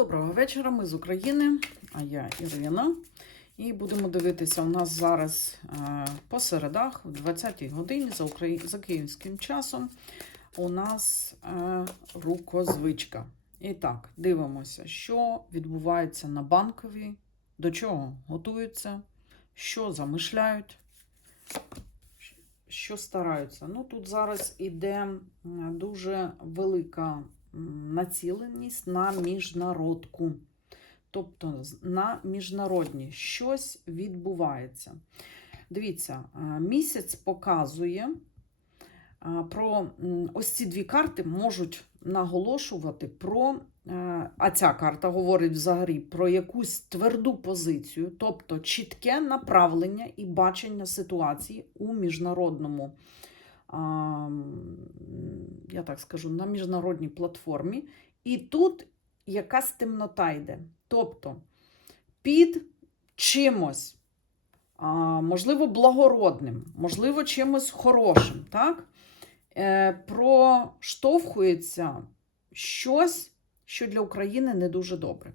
Доброго вечора, ми з України, а я Ірина. І будемо дивитися у нас зараз е, по середах, о 20-й годині за, Украї... за київським часом. У нас е, рукозвичка. І так, дивимося, що відбувається на банковій, до чого готуються, що замишляють, що стараються. Ну, тут зараз іде дуже велика націленість на міжнародку. Тобто на міжнародні щось відбувається. Дивіться, е, місяць показує е, про ось ці дві карти можуть наголошувати про, е, а ця карта говорить взагалі про якусь тверду позицію, тобто чітке направлення і бачення ситуації у міжнародному, я так скажу, на міжнародній платформі. І тут якась темнота йде. Тобто під чимось, можливо, благородним, можливо, чимось хорошим, так? Е, проштовхується щось, що для України не дуже добре.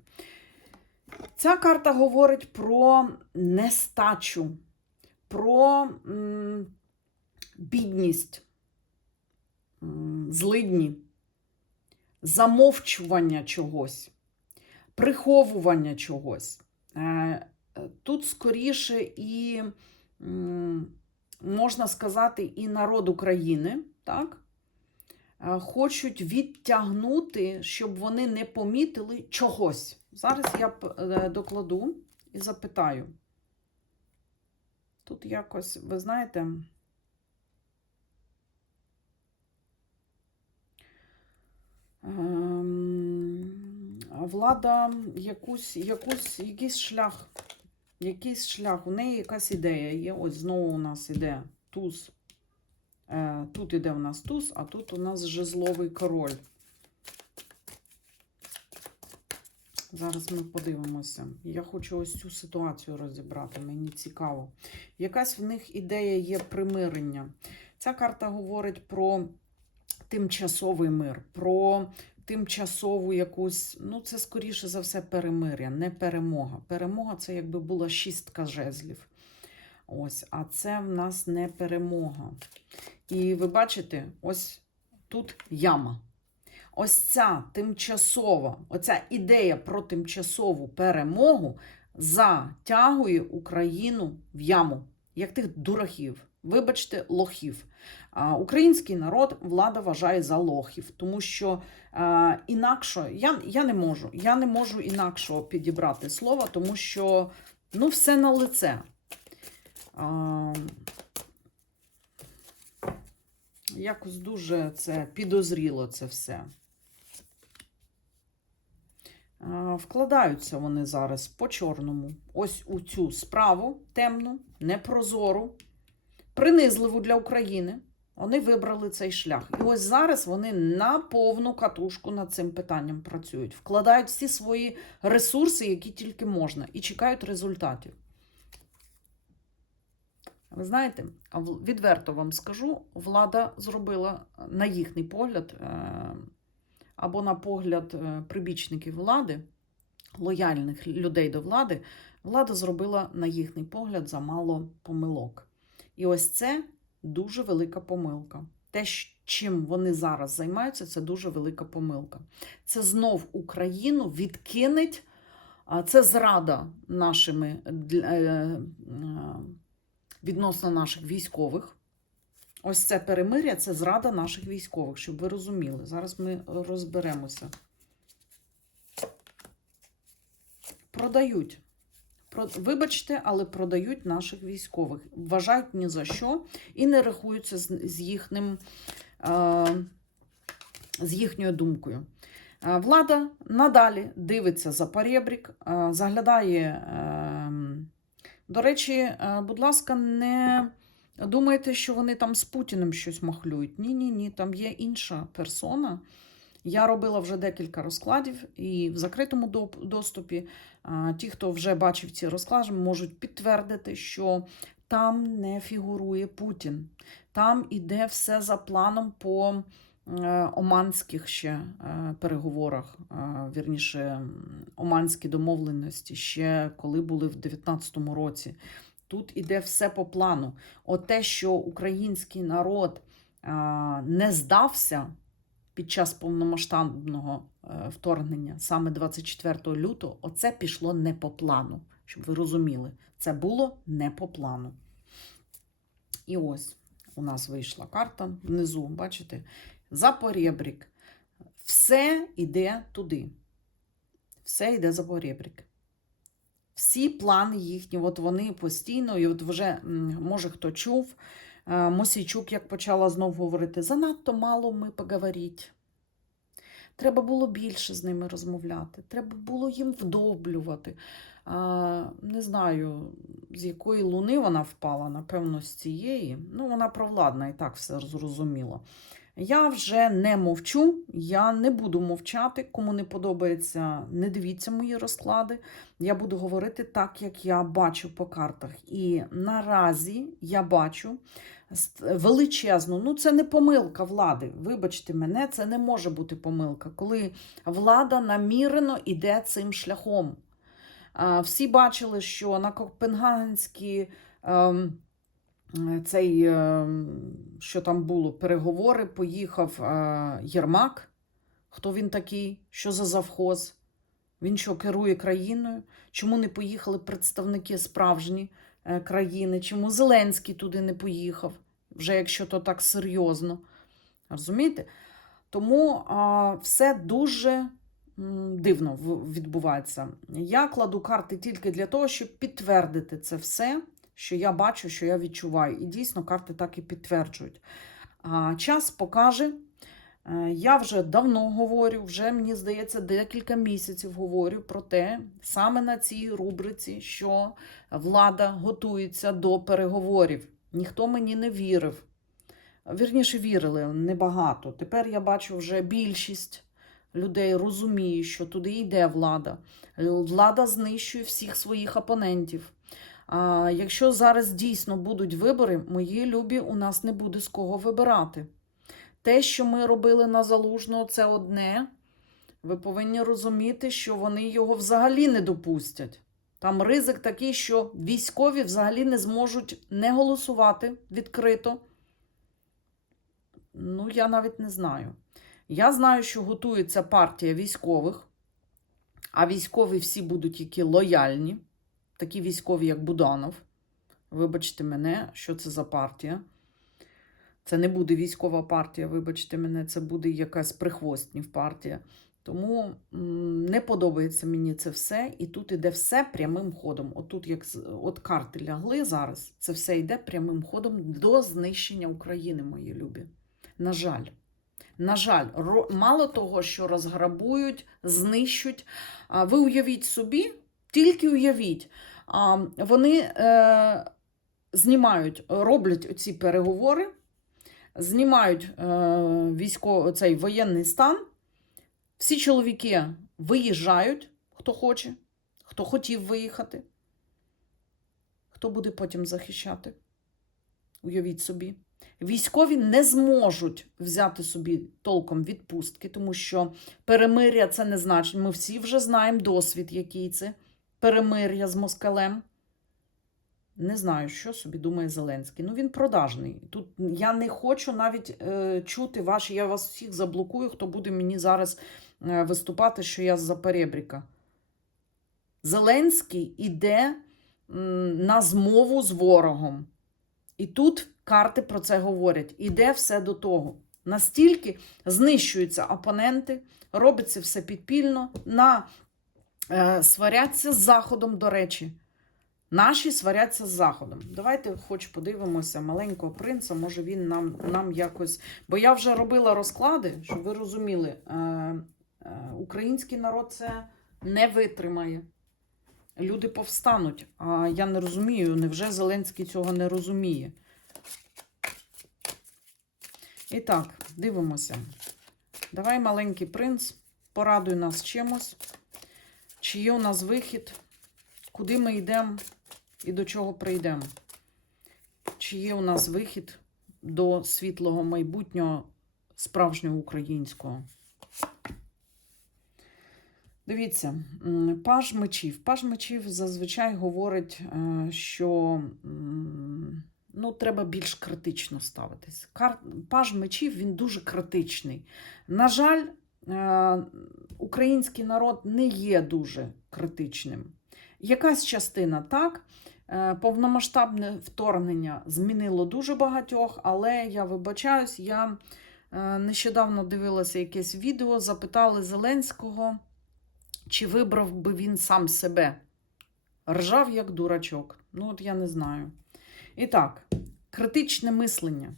Ця карта говорить про нестачу, про бідність, злидні, замовчування чогось, приховування чогось. Е, е, Тут скоріше і, можна сказати, і народ України, так? е, Хочуть відтягнути, щоб вони не помітили чогось. Зараз я докладу і запитаю. Тут якось, ви знаєте, влада якусь, якусь, якийсь шлях, якийсь шлях, у неї якась ідея є. Ось знову у нас іде туз. Е, Тут іде у нас туз, а тут у нас жезловий король. Зараз ми подивимося. Я хочу ось цю ситуацію розібрати, мені цікаво. Якась в них ідея є примирення. Ця карта говорить про тимчасовий мир, про тимчасову якусь, ну це скоріше за все перемиря, не перемога. Перемога це якби була шістка жезлів. Ось, а це в нас не перемога. І ви бачите, ось тут яма. Ось ця тимчасова, оця ідея про тимчасову перемогу затягує Україну в яму, як тих дурахів. Вибачте, лохів. Український народ влада вважає за лохів, тому що інакше я, я не можу. Я не можу інакшого підібрати слова, тому що ну, все на лице. Якось дуже це підозріло це все. Вкладаються вони зараз по чорному. Ось у цю справу темну, непрозору, принизливу для України. Вони вибрали цей шлях. І ось зараз вони на повну катушку над цим питанням працюють, вкладають всі свої ресурси, які тільки можна, і чекають результатів. Ви знаєте, відверто вам скажу, влада зробила на їхній погляд, е, або на погляд е, прибічників влади, лояльних людей до влади, влада зробила на їхній погляд замало помилок. І ось це дуже велика помилка. Те, чим вони зараз займаються, це дуже велика помилка. Це знов Україну відкинеть. Це зрада нашими е, е, відносно наших військових. Ось це перемиря це зрада наших військових, щоб ви розуміли. Зараз ми розберемося. Продають. Вибачте, але продають наших військових. Вважають ні за що і не рахуються з, їхнім, е, з їхньою думкою. Е, Влада надалі дивиться за перебрік, е, заглядає. е, До речі, будь ласка, не думайте, що вони там з Путіним щось махлюють. Ні, ні, ні, там є інша персона. Я робила вже декілька розкладів, і в закритому доступі ті, хто вже бачив ці розклади, можуть підтвердити, що там не фігурує Путін. Там іде все за планом по е, оманських ще е, переговорах, вірніше, оманські домовленості, ще коли були в 19-му році. Тут іде все по плану. От те, що український народ не здався під час повномасштабного е, вторгнення, саме 24 лютого, оце пішло не по плану. Щоб ви розуміли, це було не по плану. І ось у нас вийшла карта внизу, бачите? Запорєбрік. Все йде туди. Все йде за порєбрік. Всі плани їхні, от вони постійно, і от вже, може, хто чув, Мосійчук, як почала знов говорити, занадто мало ми поговоріть. Треба було більше з ними розмовляти, треба було їм вдоблювати. Не знаю, з якої луни вона впала, напевно, з цієї. Ну, вона провладна і так все зрозуміло. Я вже не мовчу, я не буду мовчати. Кому не подобається, не дивіться мої розклади. Я буду говорити так, як я бачу по картах. І наразі я бачу величезну, ну це не помилка влади. Вибачте мене, це не може бути помилка, коли влада намірено йде цим шляхом. Всі бачили, що на Копенгагенські ем, цей, ем, що там було, переговори, поїхав е, Єрмак. Хто він такий? Що за завхоз? Він що керує країною? Чому не поїхали представники справжні е, країни? Чому Зеленський туди не поїхав? Вже якщо то так серйозно. Розумієте? Тому а, все дуже дивно відбувається. Я кладу карти тільки для того, щоб підтвердити це все, що я бачу, що я відчуваю. І дійсно карти так і підтверджують. А, час покаже. Е, Я вже давно говорю, вже мені здається, декілька місяців говорю про те, саме на цій рубриці, що влада готується до переговорів. Ніхто мені не вірив. Вірніше, вірили небагато. Тепер я бачу вже більшість людей розуміє, що туди йде влада. Влада знищує всіх своїх опонентів. А якщо зараз дійсно будуть вибори, мої любі, у нас не буде з кого вибирати. Те, що ми робили на залужного, це одне. Ви повинні розуміти, що вони його взагалі не допустять. Там ризик такий, що військові взагалі не зможуть не голосувати відкрито. Ну, я навіть не знаю. Я знаю, що готується партія військових, а військові всі будуть які лояльні, такі військові, як Буданов. Вибачте мене, що це за партія. Це не буде військова партія, вибачте мене, це буде якась прихвостнів партія. Тому не подобається мені це все. І тут іде все прямим ходом. Отут, як от карти лягли зараз, це все йде прямим ходом до знищення України, мої любі. На жаль. На жаль, мало того, що розграбують, знищуть. Ви уявіть собі, тільки уявіть, вони е, знімають, роблять ці переговори, знімають е, військо, цей воєнний стан. Всі чоловіки виїжджають, хто хоче, хто хотів виїхати. Хто буде потім захищати? Уявіть собі. Військові не зможуть взяти собі толком відпустки, тому що перемиря це не значить. Ми всі вже знаємо досвід, який це перемиря з москалем. Не знаю, що собі думає Зеленський. Ну він продажний. Тут я не хочу навіть е, чути ваші. Я вас всіх заблокую, хто буде мені зараз е, виступати, що я з-за перебріка. Зеленський іде м, на змову з ворогом. І тут карти про це говорять. Іде все до того. Настільки знищуються опоненти, робиться все підпільно, на, сваряться з Заходом, до речі. Наші сваряться з Заходом. Давайте хоч подивимося маленького принца, може він нам, нам якось. Бо я вже робила розклади, щоб ви розуміли, е, е, український народ це не витримає. Люди повстануть. А я не розумію, невже Зеленський цього не розуміє? І так, дивимося. Давай, маленький принц, порадуй нас чимось. Чи є у нас вихід? Куди ми йдемо і до чого прийдемо? Чи є у нас вихід до світлого майбутнього справжнього українського. Дивіться, паж мечів. Паж мечів зазвичай говорить, е, що ну, треба більш критично ставитись. Паж мечів він дуже критичний. На жаль, е, український народ не є дуже критичним. Якась частина так. Е, Повномасштабне вторгнення змінило дуже багатьох, але я вибачаюсь, я е, нещодавно дивилася якесь відео, запитали Зеленського, чи вибрав би він сам себе. Ржав як дурачок. Ну, от я не знаю. І так, критичне мислення.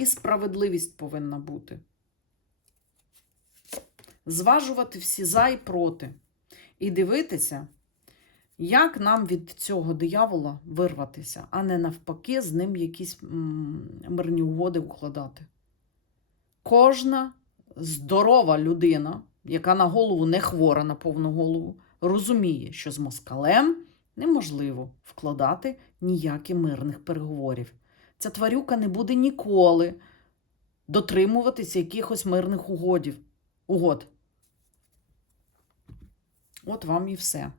І справедливість повинна бути. Зважувати всі за і проти. І дивитися, як нам від цього диявола вирватися, а не навпаки, з ним якісь мирні угоди укладати. Кожна здорова людина, яка на голову не хвора на повну голову, розуміє, що з москалем неможливо вкладати ніяких мирних переговорів. Ця тварюка не буде ніколи дотримуватися якихось мирних угодів. угод. От вам і все.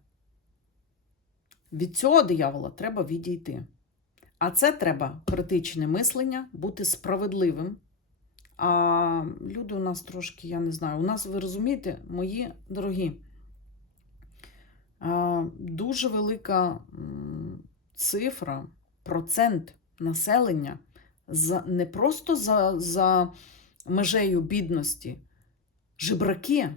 Від цього диявола треба відійти. А це треба критичне мислення, бути справедливим. А люди у нас трошки, я не знаю, у нас, ви розумієте, мої дорогі, дуже велика цифра, процент населення не просто за, за межею бідності, жебраки.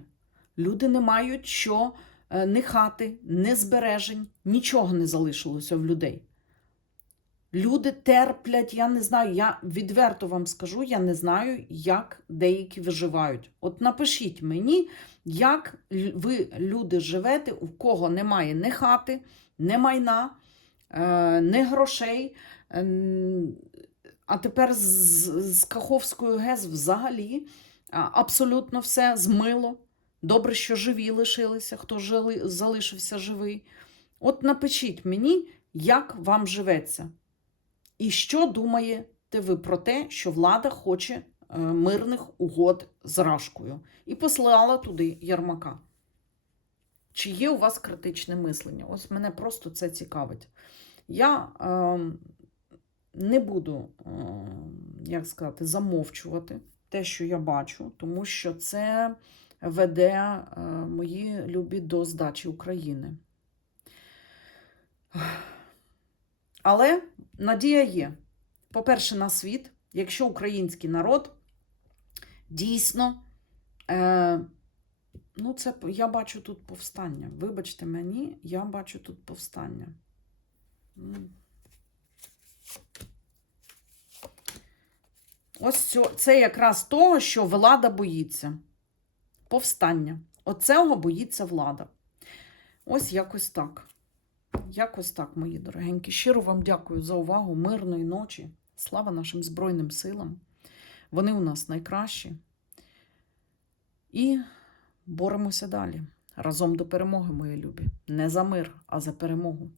Люди не мають що е, ні хати, ні збережень, нічого не залишилося в людей. Люди терплять, я не знаю, я відверто вам скажу, я не знаю, як деякі виживають. От напишіть мені, як ви, люди, живете, у кого немає ні хати, ні майна, е, ні грошей. ем, А тепер з, з Каховською ГЕС взагалі абсолютно все змило. Добре, що живі лишилися, хто жили, залишився живий. От напишіть мені, як вам живеться. І що думаєте ви про те, що влада хоче е, мирних угод з Рашкою? І послала туди Ярмака. Чи є у вас критичне мислення? Ось мене просто це цікавить. Я е, не буду, е, як сказати, замовчувати те, що я бачу, тому що це веде е, мої любі до здачі України. Але надія є. По-перше, на світ, якщо український народ дійсно, е, ну, це я бачу тут повстання. Вибачте мені, я бачу тут повстання. Ось це якраз того, що влада боїться. Повстання. Оцього боїться влада. Ось якось так. Якось так, мої дорогенькі. Щиро вам дякую за увагу. Мирної ночі. Слава нашим Збройним силам. Вони у нас найкращі. І боремося далі. Разом до перемоги, мої любі. Не за мир, а за перемогу.